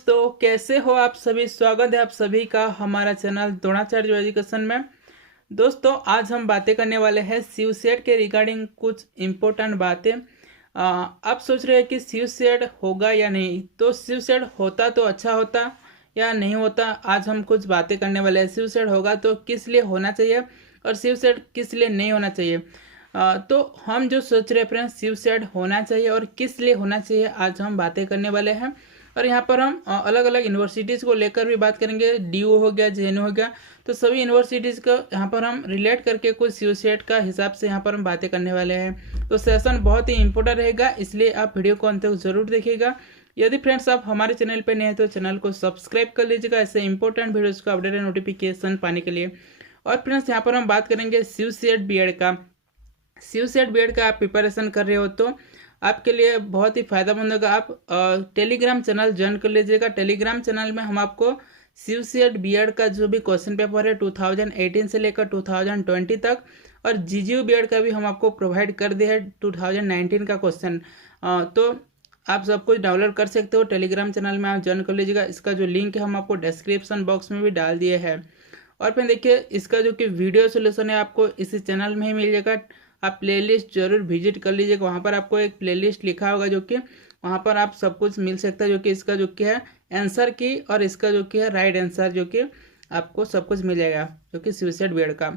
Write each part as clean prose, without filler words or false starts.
दोस्तों, कैसे हो आप सभी। स्वागत है आप सभी का हमारा चैनल द्रोणाचार्य एजुकेशन में। दोस्तों, आज हम बातें करने वाले हैं सीयूसेट के रिगार्डिंग कुछ इम्पोर्टेंट बातें। आप सोच रहे हैं कि सीयूसेट होगा या नहीं, तो सीयूसेट होता तो अच्छा होता या नहीं होता। आज हम कुछ बातें करने वाले हैं। सीयूसेट होगा तो किस लिए होना चाहिए और सीयूसेट किस लिए नहीं होना चाहिए। तो हम जो सोच रहे हैं फ्रेंड्स, सीयूसेट होना चाहिए और किस लिए होना चाहिए, आज हम बातें करने वाले हैं। और यहाँ पर हम अलग अलग यूनिवर्सिटीज़ को लेकर भी बात करेंगे। डीयू हो गया, जेएनयू हो गया, तो सभी यूनिवर्सिटीज़ को यहाँ पर हम रिलेट करके कुछ सीयूसेट का हिसाब से यहाँ पर हम बातें करने वाले हैं। तो सेशन बहुत ही इंपॉर्टेंट रहेगा, इसलिए आप वीडियो को अंत तक जरूर देखिएगा। यदि फ्रेंड्स आप हमारे चैनल पर नए हैं तो चैनल को सब्सक्राइब कर लीजिएगा ऐसे इंपॉर्टेंट वीडियोज़ का अपडेट नोटिफिकेशन पाने के लिए। और फ्रेंड्स यहाँ पर हम बात करेंगे सीयूसेट बीएड का। सीयूसेट बीएड का आप प्रिपरेशन कर रहे हो तो आपके लिए बहुत ही फायदेमंद होगा। आप टेलीग्राम चैनल ज्वाइन कर लीजिएगा। टेलीग्राम चैनल में हम आपको सीयूसेट बीएड का जो भी क्वेश्चन पेपर है 2018 से लेकर 2020 तक, और जीजीयू बीएड का भी हम आपको प्रोवाइड कर दिया है 2019 का क्वेश्चन। तो आप सब कुछ डाउनलोड कर सकते हो। टेलीग्राम चैनल में आप ज्वाइन कर लीजिएगा। इसका जो लिंक है हम आपको डिस्क्रिप्शन बॉक्स में भी डाल दिए हैं। और फिर देखिए, इसका जो कि वीडियो सोल्यूशन है आपको इसी चैनल में ही मिल जाएगा। आप प्लेलिस्ट जरूर विजिट कर लीजिएगा। वहाँ पर आपको एक प्लेलिस्ट लिखा होगा जो कि वहाँ पर आप सब कुछ मिल सकता है, जो कि इसका जो कि है आंसर की और इसका जो कि है राइट आंसर, जो कि आपको सब कुछ मिल जाएगा जो कि सीयूसेट बीएड का।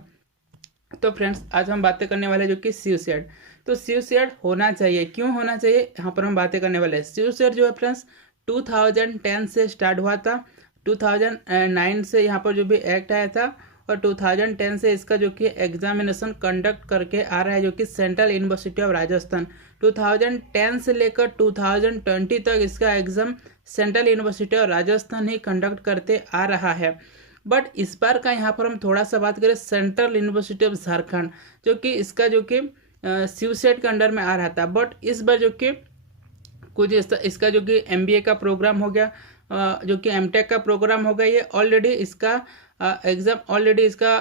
तो फ्रेंड्स, आज हम बातें करने वाले जो कि सीयूसेट। तो सीयूसेट होना चाहिए, क्यों होना चाहिए, यहाँ पर हम बातें करने वाले हैं। सीयूसेट जो है फ्रेंड्स 2010 से स्टार्ट हुआ था। 2009 से यहाँ पर जो भी एक्ट आया था, और 2010 से इसका जो कि एग्जामिनेशन कंडक्ट करके आ रहा है, जो कि सेंट्रल यूनिवर्सिटी ऑफ राजस्थान। 2010 से लेकर 2020 तक इसका exam central university of Rajasthan he conduct करते आ रहा है। बट इस बार का यहाँ पर हम थोड़ा सा बात करें सेंट्रल यूनिवर्सिटी ऑफ झारखंड, जो कि इसका जो कि सीयूसेट के अंडर में आ रहा था। बट इस बार जो कि कुछ इसका जो कि एमबीए का प्रोग्राम हो गया, जो कि एमटेक का प्रोग्राम हो गया, ये ऑलरेडी इसका एग्ज़ाम ऑलरेडी इसका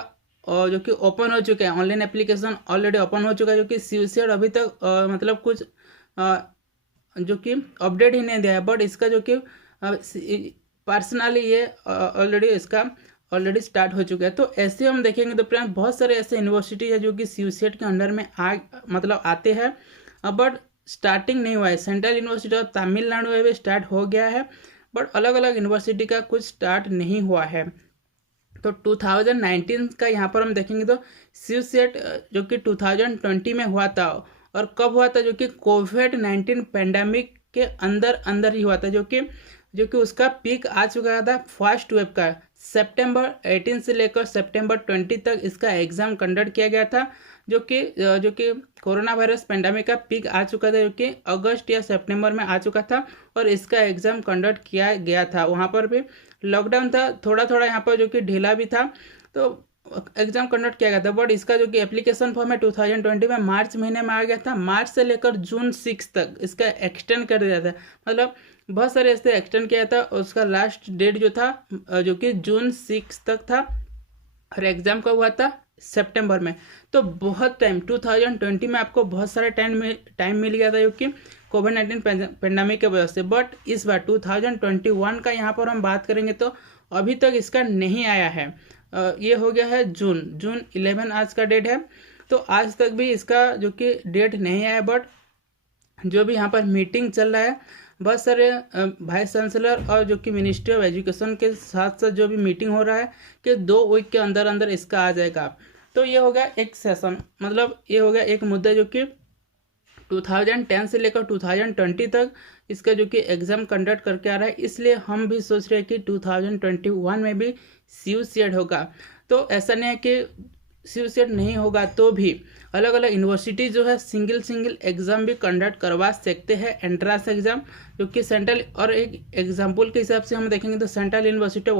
जो कि ओपन हो चुका है। ऑनलाइन एप्लीकेशन ऑलरेडी ओपन हो चुका है, जो कि सीयूसेट अभी तक मतलब कुछ जो कि अपडेट ही नहीं दिया है। बट इसका जो कि पर्सनली ये ऑलरेडी इसका ऑलरेडी स्टार्ट हो चुका है। तो ऐसे हम देखेंगे तो फ्रेंड्स बहुत सारे ऐसे यूनिवर्सिटी है जो कि सीयूसेट के अंडर में मतलब आते हैं, बट स्टार्टिंग नहीं हुआ है। सेंट्रल यूनिवर्सिटी ऑफ तमिलनाडु में भी स्टार्ट हो गया है, बट अलग अलग यूनिवर्सिटी का कुछ स्टार्ट नहीं हुआ है। तो 2019 का यहाँ पर हम देखेंगे तो सीयूसेट जो कि 2020 में हुआ था। और कब हुआ था, जो कि कोविड-19 पेंडेमिक के अंदर ही हुआ था, जो कि उसका पीक आ चुका था फर्स्ट वेव का। सितंबर 18 से लेकर सितंबर 20 तक इसका एग्ज़ाम कंडक्ट किया गया था, जो कि कोरोना वायरस पेंडेमिक का पीक आ चुका था, जो कि अगस्त या सितंबर में आ चुका था। और इसका एग्ज़ाम कंडक्ट किया गया था। वहाँ पर भी लॉकडाउन था, थोड़ा थोड़ा यहाँ पर जो कि ढीला भी था, तो एग्ज़ाम कंडक्ट किया गया था। बट इसका जो कि एप्लीकेशन फॉर्म है 2020 में मार्च महीने में आ गया था। मार्च से लेकर जून 6 तक इसका एक्सटेंड कर दिया था। मतलब बहुत सारे ऐसे एक्सटेंड किया था। उसका लास्ट डेट जो था जो कि जून 6 तक था, और एग्ज़ाम कब हुआ था, सितंबर में। तो बहुत टाइम 2020 में आपको बहुत सारा टाइम मिल गया था, जो कि कोविड-19 पेंडेमिक की वजह से। बट इस बार 2021 का यहाँ पर हम बात करेंगे तो अभी तक इसका नहीं आया है। ये हो गया है जून 11 आज का डेट है। तो आज तक भी इसका जो कि डेट नहीं आया। बट जो भी यहाँ पर मीटिंग चल रहा है, बहुत सारे वाइस चांसलर और जो कि मिनिस्ट्री ऑफ एजुकेशन के साथ साथ जो भी मीटिंग हो रहा है कि 2 वीक के अंदर अंदर इसका आ जाएगा। तो ये हो गया एक सेशन, मतलब ये हो गया एक मुद्दा, जो कि 2010 से लेकर 2020 तक इसका जो कि एग्ज़ाम कंडक्ट करके आ रहा है। इसलिए हम भी सोच रहे हैं कि 2021 में भी सीयूसेट होगा। तो ऐसा नहीं है कि सीयूसेट नहीं होगा, तो भी अलग अलग यूनिवर्सिटी जो है सिंगल एग्ज़ाम भी कंडक्ट करवा सकते हैं, एंट्रेंस एग्ज़ाम, जो कि सेंट्रल। और एक एग्जाम्पल के हिसाब से हम देखेंगे तो सेंट्रल यूनिवर्सिटी ऑफ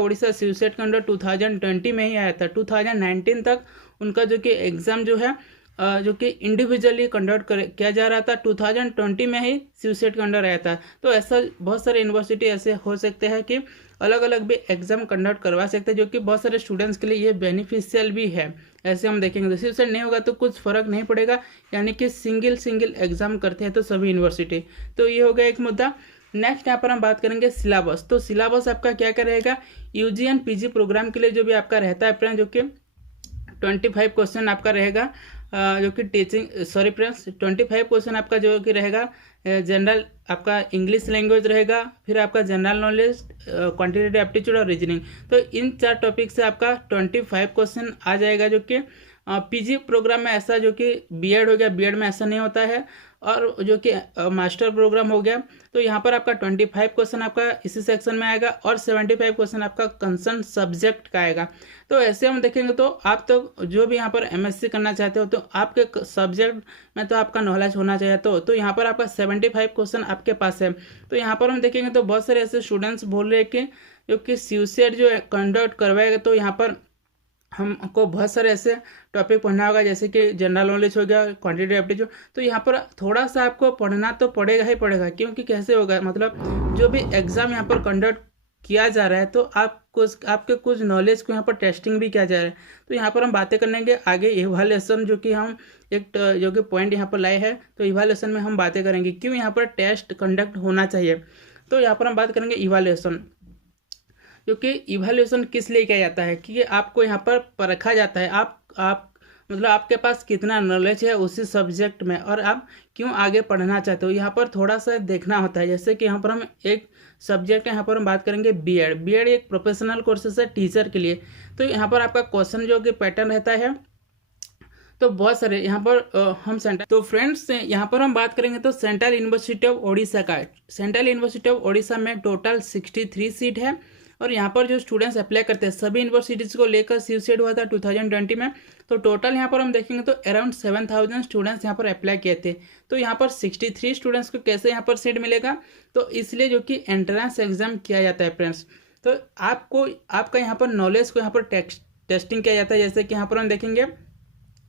ओडिशा सीयूसेट का अंडर 2020 में ही आया था। 2019 तक उनका जो कि एग्ज़ाम जो है जो कि इंडिविजुअली कंडक्ट किया जा रहा था। 2020 में ही सीयूसेट का अंडर आया था। तो ऐसा बहुत सारे यूनिवर्सिटी ऐसे हो सकते हैं कि अलग अलग भी एग्जाम कंडक्ट करवा सकते हैं, जो कि बहुत सारे स्टूडेंट्स के लिए ये बेनिफिशियल भी है। ऐसे हम देखेंगे तो सीयूसेट नहीं होगा तो कुछ फर्क नहीं पड़ेगा, यानी कि सिंगल एग्जाम करते हैं तो सभी यूनिवर्सिटी। तो ये हो गया एक मुद्दा। नेक्स्ट यहाँ पर हम बात करेंगे सिलेबस। तो सिलेबस आपका क्या क्या रहेगा, यूजी एंड पीजी प्रोग्राम के लिए जो भी आपका रहता है फ्रेंड्स, जो कि 25 क्वेश्चन आपका रहेगा, जो कि टीचिंग सॉरी फ्रेंड्स 25 क्वेश्चन आपका जो कि रहेगा जनरल आपका इंग्लिश लैंग्वेज रहेगा, फिर आपका जनरल नॉलेज, क्वांटिटेटिव एप्टीट्यूड और रीजनिंग। तो इन 4 टॉपिक से आपका 25 क्वेश्चन आ जाएगा, जो कि पीजी प्रोग्राम में ऐसा, जो कि बीएड हो गया, बीएड में ऐसा नहीं होता है, और जो कि मास्टर प्रोग्राम हो गया, तो यहाँ पर आपका 25 क्वेश्चन आपका इसी सेक्शन में आएगा और 75 क्वेश्चन आपका कंसर्न सब्जेक्ट का आएगा। तो ऐसे हम देखेंगे तो आप तो जो भी यहाँ पर एमएससी करना चाहते हो, तो आपके सब्जेक्ट में तो आपका नॉलेज होना चाहिए। तो यहाँ पर आपका 75 क्वेश्चन आपके पास है। तो यहाँ पर हम देखेंगे तो बहुत सारे ऐसे स्टूडेंट्स बोल रहे हैं कि जो कि सीयूसीएट जो कंडक्ट करवाएगा, तो यहाँ पर हमको बहुत सारे ऐसे टॉपिक पढ़ना होगा, जैसे कि जनरल नॉलेज हो गया, क्वांटिटेटिव एप्टीट्यूड। तो यहाँ पर थोड़ा सा आपको पढ़ना तो पड़ेगा ही पड़ेगा, क्योंकि कैसे होगा, मतलब जो भी एग्ज़ाम यहाँ पर कंडक्ट किया जा रहा है, तो आपको आपके कुछ नॉलेज को यहाँ पर टेस्टिंग भी किया जा रहा है। तो यहाँ पर हम बातें करेंगे आगे इवैल्यूएशन, जो कि हम एक जो कि पॉइंट यहाँ पर लाए हैं, तो इवैल्यूएशन में हम बातें करेंगे क्यों यहाँ पर टेस्ट कंडक्ट होना चाहिए। तो यहाँ पर हम बात करेंगे इवैल्यूएशन, क्योंकि इवैल्यूएशन किस लिए किया जाता है कि आपको यहाँ पर परखा जाता है आप मतलब आपके पास कितना नॉलेज है उसी सब्जेक्ट में, और आप क्यों आगे पढ़ना चाहते हो, यहाँ पर थोड़ा सा देखना होता है। जैसे कि यहाँ पर हम एक सब्जेक्ट है, यहाँ पर हम बात करेंगे बीएड एक प्रोफेशनल कोर्सेस है टीचर के लिए। तो यहाँ पर आपका क्वेश्चन जो कि पैटर्न रहता है, तो बहुत सारे यहाँ पर हम सेंटर, तो फ्रेंड्स यहाँ पर हम बात करेंगे तो सेंट्रल यूनिवर्सिटी ऑफ ओडिशा का, सेंट्रल यूनिवर्सिटी ऑफ ओडिशा में टोटल 63 सीट है। और यहाँ पर जो स्टूडेंट्स अप्लाई करते हैं सभी यूनिवर्सिटीज़ को लेकर सीयूसीएट हुआ था 2020 में, तो टोटल यहाँ पर हम देखेंगे तो अराउंड 7000 स्टूडेंट्स यहाँ पर अप्लाई किए थे। तो यहाँ पर 63 स्टूडेंट्स को कैसे यहाँ पर सीट मिलेगा, तो इसलिए जो कि एंट्रेंस एग्जाम किया जाता है फ्रेंड्स। तो आपको आपका यहाँ पर नॉलेज को यहाँ पर टेस्टिंग किया जाता है। जैसे कि यहाँ पर हम देखेंगे,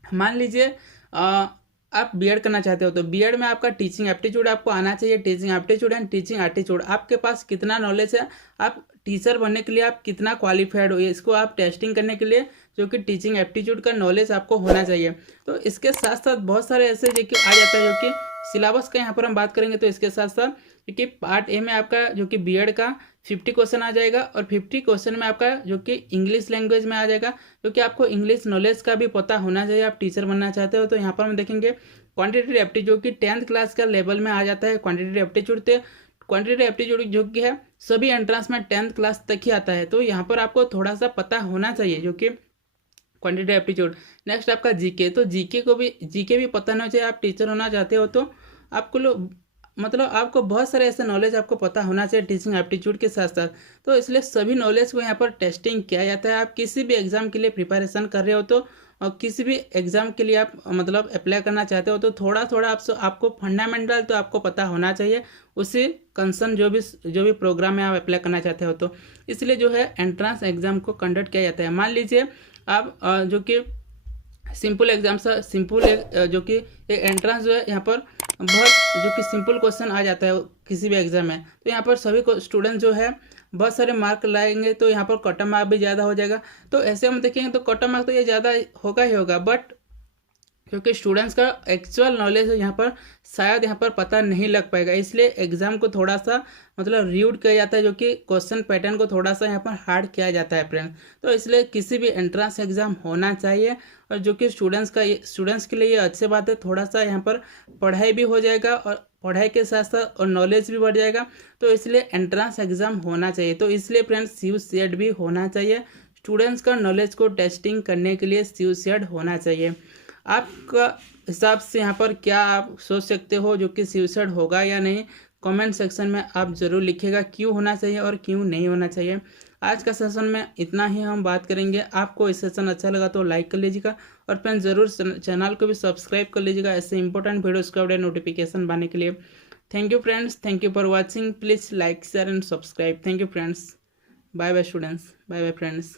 मान लीजिए आप बीएड करना चाहते हो, तो बीएड में आपका टीचिंग एप्टीट्यूड आपको आना चाहिए, teaching aptitude and teaching aptitude आपके पास कितना नॉलेज है, आप टीचर बनने के लिए आप कितना क्वालिफाइड हो, इसको आप टेस्टिंग करने के लिए जो कि टीचिंग एप्टीट्यूड का नॉलेज आपको होना चाहिए। तो इसके साथ साथ बहुत सारे ऐसे जो कि आ जाता है, जो कि सिलेबस का यहाँ पर हम बात करेंगे, तो इसके साथ साथ क्योंकि पार्ट ए में आपका जो कि बीएड का 50 क्वेश्चन आ जाएगा, और 50 क्वेश्चन में आपका जो कि इंग्लिश लैंग्वेज में आ जाएगा, क्योंकि आपको इंग्लिश नॉलेज का भी पता होना चाहिए, आप टीचर बनना चाहते हो। तो यहाँ पर हम देखेंगे क्वांटिटेटिव एप्टीट्यूड, जो कि 10th क्लास का लेवल में आ जाता है क्वांटिटेटिव एप्टीट्यूड। तो क्वांटिटेटिव एप्टीट्यूड जो कि है सभी एंट्रेंस में 10th क्लास तक ही आता है। तो यहाँ पर आपको थोड़ा सा पता होना चाहिए, जो कि क्वांटिटेटिव एप्टीट्यूड। नेक्स्ट आपका जीके, तो जीके भी पता होना चाहिए। आप टीचर होना चाहते हो तो आपको मतलब आपको बहुत सारे ऐसे नॉलेज आपको पता होना चाहिए टीचिंग एप्टीट्यूड के साथ साथ। तो इसलिए सभी नॉलेज को यहाँ पर टेस्टिंग किया जाता है। आप किसी भी एग्जाम के लिए प्रिपरेशन कर रहे हो, तो और किसी भी एग्जाम के लिए आप मतलब अप्लाई करना चाहते हो, तो थोड़ा थोड़ा आपको फंडामेंटल तो आपको पता होना चाहिए उसी कंसर्न जो भी प्रोग्राम में आप अप्लाई करना चाहते हो। तो इसलिए जो है एंट्रेंस एग्जाम को कंडक्ट किया जाता है। मान लीजिए आप जो कि सिंपल एग्जाम से सिंपल जो कि एंट्रेंस जो है यहाँ पर बहुत जो कि सिंपल क्वेश्चन आ जाता है किसी भी एग्जाम में, तो यहाँ पर सभी को स्टूडेंट जो है बहुत सारे मार्क लाएंगे, तो यहाँ पर कट ऑफ मार्क भी ज़्यादा हो जाएगा। तो ऐसे हम देखेंगे तो कट ऑफ मार्क तो ये ज़्यादा होगा ही होगा, बट क्योंकि स्टूडेंट्स का एक्चुअल नॉलेज है यहाँ पर शायद यहाँ पर पता नहीं लग पाएगा, इसलिए एग्जाम को थोड़ा सा मतलब रीड किया जाता है, जो कि क्वेश्चन पैटर्न को थोड़ा सा यहाँ पर हार्ड किया जाता है फ्रेंड्स। तो इसलिए किसी भी एंट्रेंस एग्जाम होना चाहिए, और जो कि स्टूडेंट्स के लिए ये अच्छी बात है, थोड़ा सा यहाँ पर पढ़ाई भी हो जाएगा और पढ़ाई के साथ साथ और नॉलेज भी बढ़ जाएगा। तो इसलिए एंट्रेंस एग्जाम होना चाहिए। तो इसलिए फ्रेंड्स सीयूसीएट भी होना चाहिए, स्टूडेंट्स का नॉलेज को टेस्टिंग करने के लिए सीयूसीएट होना चाहिए। आपका हिसाब से यहाँ पर क्या आप सोच सकते हो जो कि सीयूसीएट होगा या नहीं, कमेंट सेक्शन में आप ज़रूर लिखिएगा क्यों होना चाहिए और क्यों नहीं होना चाहिए। आज का सेशन में इतना ही हम बात करेंगे। आपको इस सेशन अच्छा लगा तो लाइक कर लीजिएगा, और फ्रेंड्स ज़रूर चैनल को भी सब्सक्राइब कर लीजिएगा ऐसे इंपॉर्टेंट वीडियोस का अपडेट नोटिफिकेशन पाने के लिए। Thank you friends, thank you for watching. Please like share and subscribe. Thank you friends, bye bye students, bye bye friends.